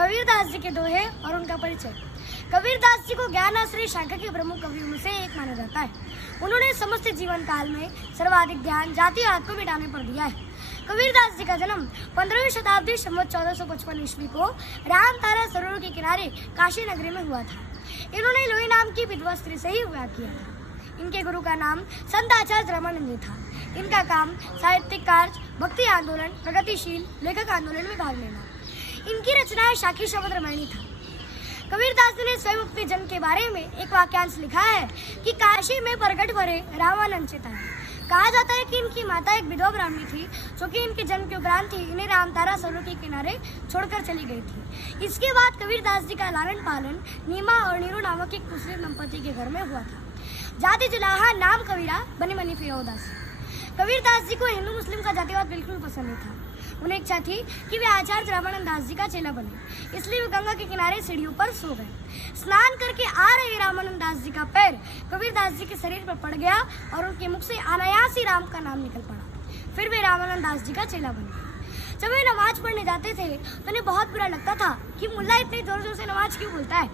कबीरदास जी के दोहे और उनका परिचय। कबीरदास जी को ज्ञान आश्रय शाखा के प्रमुख कवियों में से एक माना जाता है। उन्होंने समस्त जीवन काल में सर्वाधिक ध्यान जातिवाद को मिटाने पर दिया है। कबीरदास जी का जन्म 15वीं शताब्दी संवत 1455 ईस्वी को राम तारा सरोवर के किनारे काशी नगरी में हुआ था। इन्होंने लोई नाम की विधवा स्त्री से ही विवाह किया था। इनके गुरु का नाम संत आचार्य रामानंद था। इनका काम साहित्यिक कार्य, भक्ति आंदोलन, प्रगतिशील लेखक आंदोलन में भाग लेना। इनकी रचनाएं शाखी शब्द रामायणी था। कबीरदास ने स्वयं अपने जन्म के बारे में एक वाक्यांश लिखा है कि काशी में प्रकट भरे रामानंद चिता। कहा जाता है कि इनकी माता एक विधवा ब्राह्मणी थी, जो कि इनके जन्म के उपरांत ही इन्हें रामतारा सरोवर के किनारे छोड़कर चली गई थी। इसके बाद कबीरदास जी का लालन पालन नीमा और नीरू नामक एक मुस्लिम दंपति के घर में हुआ था। जाति जुलाहा, नाम कबीरा, बनी बनी फिर उदासी। कबीरदास जी को हिंदू मुस्लिम का जातिवाद बिल्कुल पसंद नहीं था। उन्हें इच्छा थी कि वे आचार्य रामानंद दास जी का चेला बने, इसलिए वे गंगा के किनारे सीढ़ियों पर सो गए। स्नान करके आ रहे रामानंद दास जी का पैर कबीरदास जी के शरीर पर पड़ गया और उनके मुख से अनायास ही राम का नाम निकल पड़ा। फिर वे रामानंद दास जी का चेला बने। जब वे नमाज पढ़ने जाते थे तो उन्हें बहुत बुरा लगता था कि मुल्ला इतने जोर जोर से नमाज क्यों बोलता है।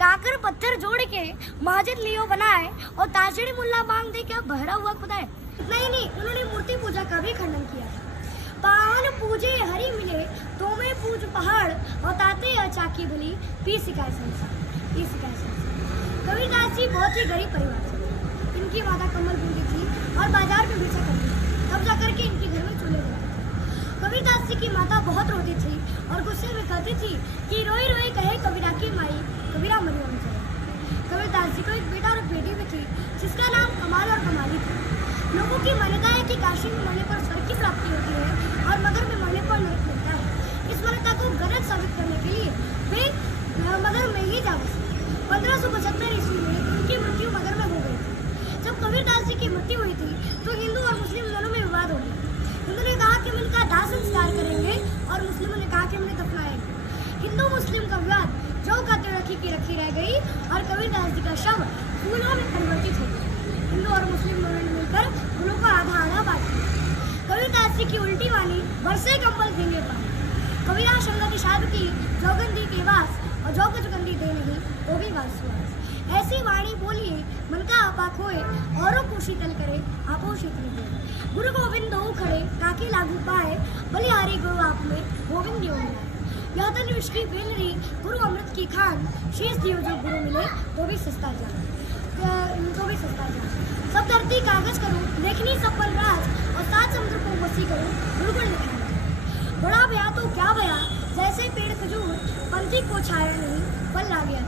काकर पत्थर जोड़ के मस्जिद लियो बनाए और ताजड़ी मुल्ला मांग दे, क्या बहरा हुआ खुदा है। इतना ही नहीं, उन्होंने मूर्ति पूजा का भी खंडन किया था। पावन पूजे हरि मिले, तो में पूज पहाड़ और ताते चाकी भली, पी सिखाए संसार। कबीरदास जी बहुत ही गरीब परिवार से। इनकी माता कमल बूंदी थी और बाजार में बेचा करती थी। तब जाकर के इनके घर में चूल्हे जलते थे। कबीरदास जी की माता बहुत रोती थी और गुस्से में कहती थी कि रोई रोई कहे कबीरा की माई, कबीरा मरियम से। कबीरदास जी को एक बेटा और एक बेटी भी थी, जिसका नाम कमाल और कमाली था। लोगों की मान्यता है कि काशी में मरने पर स्वर्ग की प्राप्ति होती है और मगर में मरने पर नरक मिलता है। इस मान्यता को गलत साबित करने के लिए वे मगर में ही जा बसे। 1575 ईस्वी में उनकी मृत्यु मगर में हो गई थी। जब कबीरदास जी की मृत्यु हुई थी तो हिंदू और मुस्लिम दोनों में विवाद हो गया। हिंदू ने कहा कि हम इनका दाह संस्कार करेंगे और मुस्लिमों ने कहा कि हम इन्हें दफनाएंगे। हिंदू मुस्लिम का विवाद जो खाते रखी की रखी रह गई और कबीरदास जी का शव फूलों में परिवर्तित हो गया। हिंदू और मुस्लिम दोनों ने मिलकर फूलों को आधा आधा बांट दिया। कबीरदास जी की उल्टी वाणी बरसे कंबल भीगे पानी। कबीरा शंकर की शाद की जोगंदी के वास और जो कुछ गंदी दे नहीं वो भी वास सुवास। ऐसी वाणी बोलिए मन का आपा खोए, औरों को शीतल करे आपो शीतल दे। गुरु गोविंद दो खड़े ताकि लागू पाए, बलिहारी गुरु आप में गोविंद योग मिलाए। यह तन विष की बेलरी गुरु अमृत की खान, शेष दियो जो गुरु मिले तो भी सस्ता जाए। सब धरती कागज करूं, लेखनी सब पर राज और सात समुद्र को वसी करूं, गुरुकुल लिखना। बड़ा भया तो क्या भया, जैसे पेड़ खजूर, पंथी को छाया नहीं, फल ला गया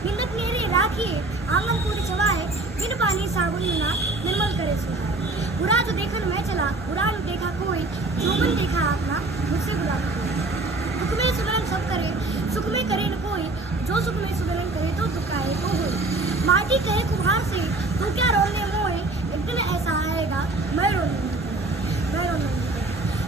निंदक नेरे राखिए, आंगन पूरी चवाए, बिन पानी साबुन बिना निर्मल करे सुनाए। बुरा जो देखन मैं चला, बुरा न देखा कोई, जो मन देखा आपना मुझसे बुरा न कोई। दुख में सुमिरन सब करे, सुख में करे न कोई, जो सुख में सुमिरन करे तो दुख आए को होई। माटी कहे कुम्हार से तू क्या रोने मोए, एक दिन ऐसा आएगा मैं रोने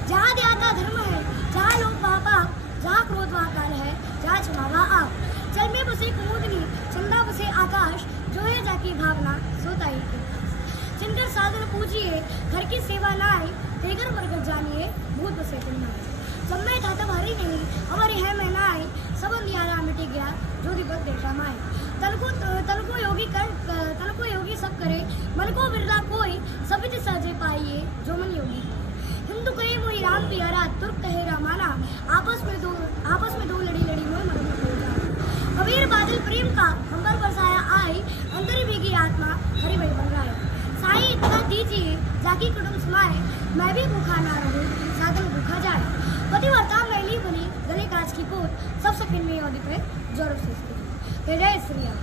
जहाँ दया धर्म है, जहाँ लोग वहाँ पाप, जहाँ क्रोध वहाँ काल है, जहाँ क्षमा वहाँ आप। जल में बसे कुमुदनी, चंदा बसे आकाश, जो है जाकी भावना सोता ही के पास। जिनकर साधन पूजिए, घर की सेवा लाए, देगर मरगर जानिए, भूत बसे तुम नाए। जब मैं था तब हरी नहीं, हमारी है मैं नाए, सब अंधियारा मिट गया, जो दिवस देखा माए। तन को योगी सब करे, मन को बिरला कोई, सभी सहजे पाइए, जो मन योगी। हिंदू कहे मोही राम प्यारा, तुर्क कहे रामाना, आपस में दो लड़ी मोह मरम हो जाना। कबीर बादल प्रेम का अंबर बरसाया आए, अंदर भीगी आत्मा हरि वही बन रहा है। साईं इतना दीजिए जाकी कुटुंब समाए, मैं भी भूखा ना रहूं, साधन भूखा जाए। पतिव्रता मैली बनी, गले काज की पोत, सब सकिन में योगी पे जौरव से जय श्री राम।